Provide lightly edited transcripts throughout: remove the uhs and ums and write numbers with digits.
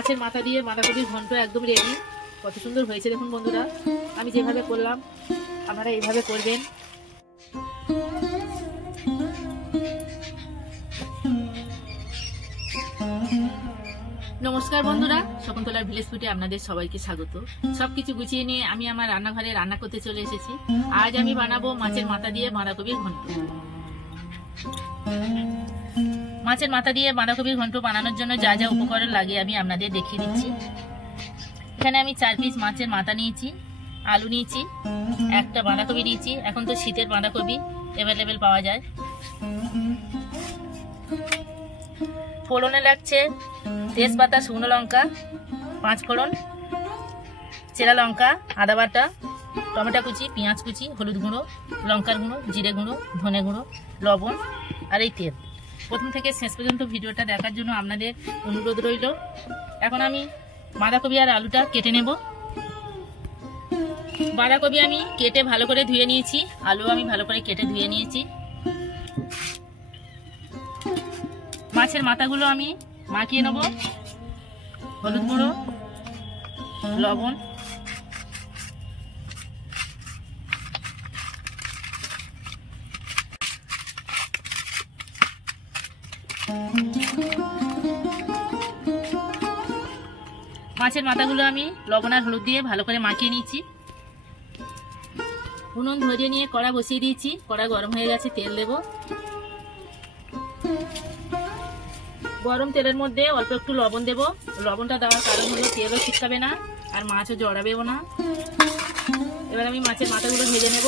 মাছের মাথা দিয়ে বাঁধাকপির ঘন্ট একদম রেডি। কত সুন্দর হয়েছে দেখুন বন্ধুরা। আমি যেভাবে করলাম আপনারা এইভাবে করবেন। নমস্কার বন্ধুরা, শকুন্তলার ভিলেজ ফুডে আপনাদের সবাইকে স্বাগত। সবকিছু গুছিয়ে নিয়ে আমি আমার রান্নাঘরে রান্না করতে চলে এসেছি। আজ আমি বানাবো মাছের মাথা দিয়ে বাঁধাকপির ঘন্ট। মাছের মাথা দিয়ে বাঁধাকপির ঘন্ট বানানোর জন্য যা যা উপকরণ লাগে আমি আপনাদের দেখিয়ে দিচ্ছি। এখানে আমি 4 পিস মাছের মাথা নিয়েছি, আলু নিয়েছি, একটা বাঁধাকপি নিয়েছি। এখন তো শীতের বাঁধাকপি অ্যাভেলেবেল পাওয়া যায়। ফোড়নে লাগছে তেজপাতা, শুকনো লঙ্কা, 5 ফোড়ন, চেরা লঙ্কা, আদা বাটা, টমেটো কুচি, পেঁয়াজ কুচি, হলুদ গুঁড়ো, লঙ্কার গুঁড়ো, জিরে গুঁড়ো, ধনে গুঁড়ো, লবণ আর এই তেল। প্রথম থেকে শেষ পর্যন্ত ভিডিওটা দেখার জন্য আপনাদের অনুরোধ রইল। এখন আমি বাঁধাকপি আর আলুটা কেটে নেব। বাঁধাকপি আমি কেটে ভালো করে ধুয়ে নিয়েছি, আলু আমি ভালো করে কেটে ধুয়ে নিয়েছি। মাছের মাথাগুলো আমি মাখিয়ে নেব, হলুদ গুঁড়ো, লবণ, মাছের মাথাগুলো আমি লবণ আর হলুদ দিয়ে ভালো করে মাখিয়ে নিয়েছি। উনুন ধরিয়ে নিয়ে কড়া বসিয়ে দিয়েছি। কড়া গরম হয়ে গেছে, তেল দেব। গরম তেলের মধ্যে অল্প একটু লবণ দেব। লবণটা দেওয়ার কারণ হলো তেলও ছিটকাবে না আর মাছও জড়াবেও না। এবার আমি মাছের মাথাগুলো ভেজে নেব।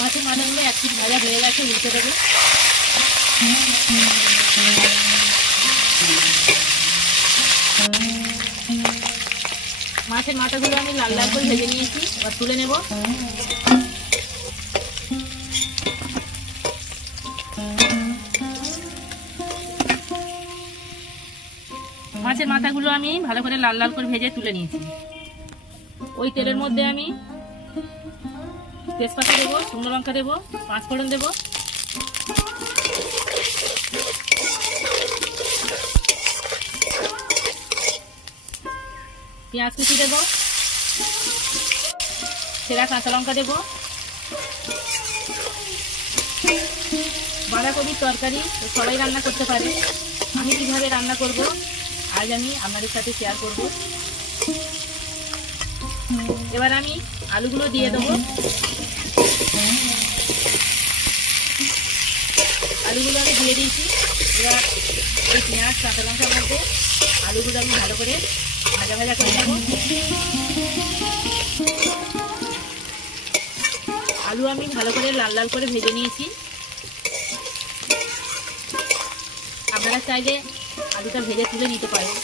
মাছের মাথাগুলো এক পিঠ ভাজা হয়ে গেছে, উল্টে দেবো। মাছের মাথাগুলো আমি লাল লাল করে ভেজে নিয়েছি, এবার তুলে নেব। মাছের মাথাগুলো আমি ভালো করে লাল লাল করে ভেজে তুলে নিয়েছি। ওই তেলের মধ্যে আমি তেজপাতা দেবো, শুকনো লঙ্কা দেবো, 5 ফোড়ন দেবো, পেঁয়াজ কুচি দেবো, সেরা কাঁচা লঙ্কা দেবো। বাঁধাকপির তরকারি সবাই রান্না করতে পারে, আমি কিভাবে রান্না করব আজ আমি আপনাদের সাথে শেয়ার করব। এবার আমি আলুগুলো দিয়ে দেবো। আলুগুলো আমি দিয়ে দিয়েছি। এবার এই পেঁয়াজ কাঁচা লঙ্কার মধ্যে আলুগুলো আমি ভালো করে ভাজা ভাজা করে নেব। আলু আমি ভালো করে লাল লাল করে ভেজে নিয়েছি। আপনারা চাইলে আলুটা ভেজে তুলে নিতে পারেন,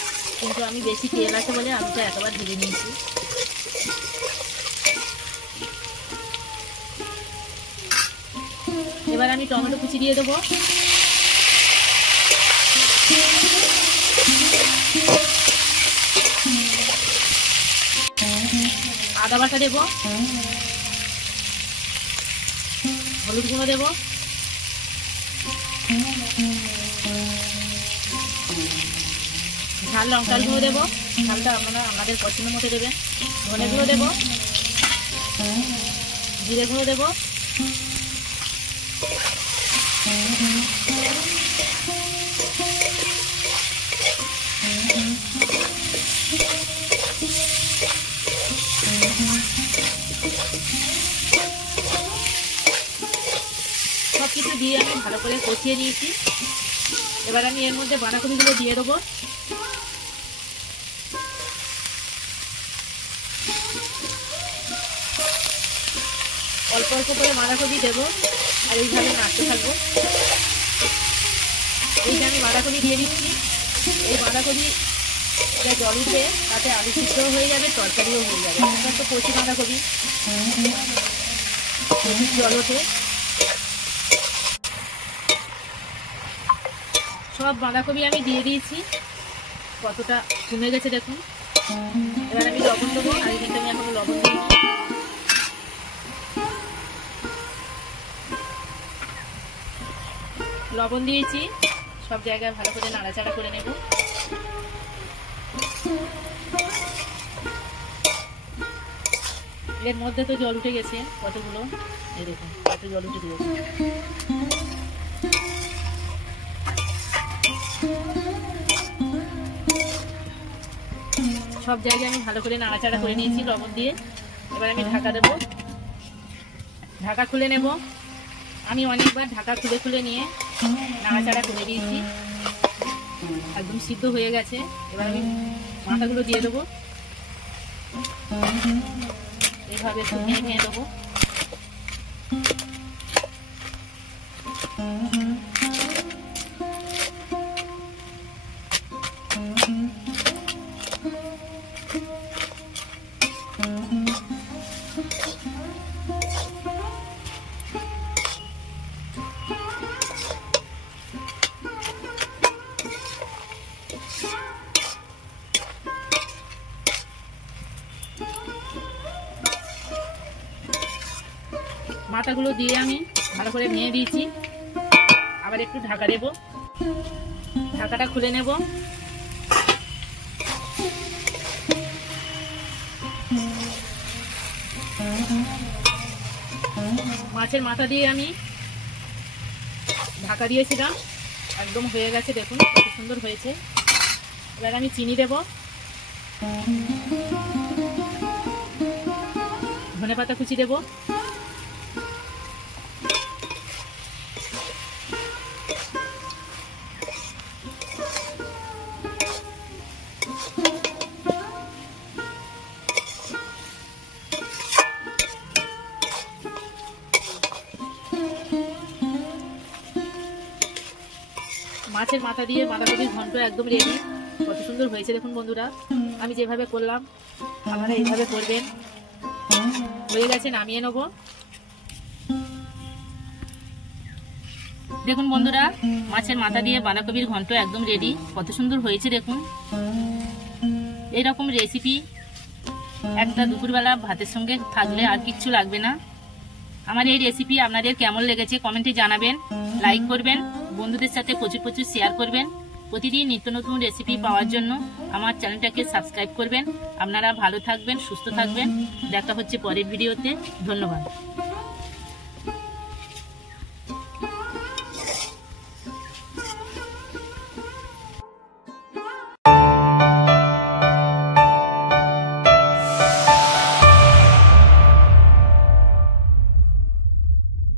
কিন্তু আমি বেশি তেল আছে বলে আলুটা একবার ভেজে নিয়েছি। এবার আমি টমেটো কুচি দিয়ে দেবো। আদা বাটা দেবো, হলুদ গুঁড়ো দেবো, ঝাল লঙ্কার গুঁড়ো দেবো, ঝালটা আপনারা আমাদের পছন্দ মতো দেবেন। ধনে গুঁড়ো দেবো, জিরে গুঁড়ো দেবো, সব কিছু দিয়ে আমি ভালো করে কষিয়ে নিয়েছি। এবার আমি এর মধ্যে বাঁধাকপিগুলো দিয়ে দেবো। অল্প অল্প করে বাঁধাকপি দেবো আর এইভাবে নাড়তে থাকবো। এই যে আমি বাঁধাকপি দিয়ে দিচ্ছি। এই বাঁধাকপি যা জল উঠবে তাতে আলু সিদ্ধও হয়ে যাবে, তরকারিও হয়ে যাবে। এবার তো কচি বাঁধাকপি, প্রচুর জল ওঠে। সব বাঁধাকপি আমি দিয়ে দিয়েছি, কতটা কমে গেছে দেখুন। এবার আমি লবণ দেবো, আর কিন্তু আমি এখন লবণ দিয়েছি। লবণ দিয়েছি, সব জায়গায় ভালো করে নাড়াচাড়া করে নেব। এর মধ্যে তো জল উঠে গেছে কতগুলো, এই দেখুন কত জল উঠে দিয়েছে। সব জায়গায় আমি ভালো করে নাড়াচাড়া করে নিয়েছি লবণ দিয়ে। এবার আমি ঢাকা দেব, ঢাকা খুলে নেব। আমি অনেকবার ঢাকা খুলে খুলে নিয়ে নাড়াচাড়া করে দিয়েছি, একদম সিদ্ধ হয়ে গেছে। এবার আমি মাথাগুলো দিয়ে দেবো, এইভাবে একটু ভেঙে ভেঙে দেবো। মাথাগুলো দিয়ে আমি ভালো করে ভেঙে দিয়েছি। আবার একটু ঢাকা দেব, ঢাকাটা খুলে নেব। মাছের মাথা দিয়ে আমি ঢাকা দিয়েছিলাম, একদম হয়ে গেছে, দেখুন কত সুন্দর হয়েছে। এবার আমি চিনি দেব, ধনেপাতা কুচি দেব, মাছের মাথা দিয়ে বাঁধাকপির ঘন্ট একদম রেডি। কত সুন্দর হয়েছে দেখুন বন্ধুরা, আমি যেভাবে করলাম আপনারা এইভাবে করবেন। হয়ে গেছে, নামিয়ে নেব। দেখুন বন্ধুরা, মাছের মাথা দিয়ে বাঁধাকপির ঘন্ট একদম রেডি। কত সুন্দর হয়েছে দেখুন। এইরকম রেসিপি একটা দুপুরবেলা ভাতের সঙ্গে থাকলে আর কিচ্ছু লাগবে না। আমার এই রেসিপি আপনাদের কেমন লেগেছে কমেন্টে জানাবেন, লাইক করবেন, বন্ধুদের সাথে প্রচুর প্রচুর শেয়ার করবেন। প্রতিদিন নিত্য নতুন রেসিপি পাওয়ার জন্য আমার চ্যানেলটাকে সাবস্ক্রাইব করবেন। আপনারা ভালো থাকবেন, সুস্থ থাকবেন। দেখা হচ্ছে পরের ভিডিওতে। ধন্যবাদ।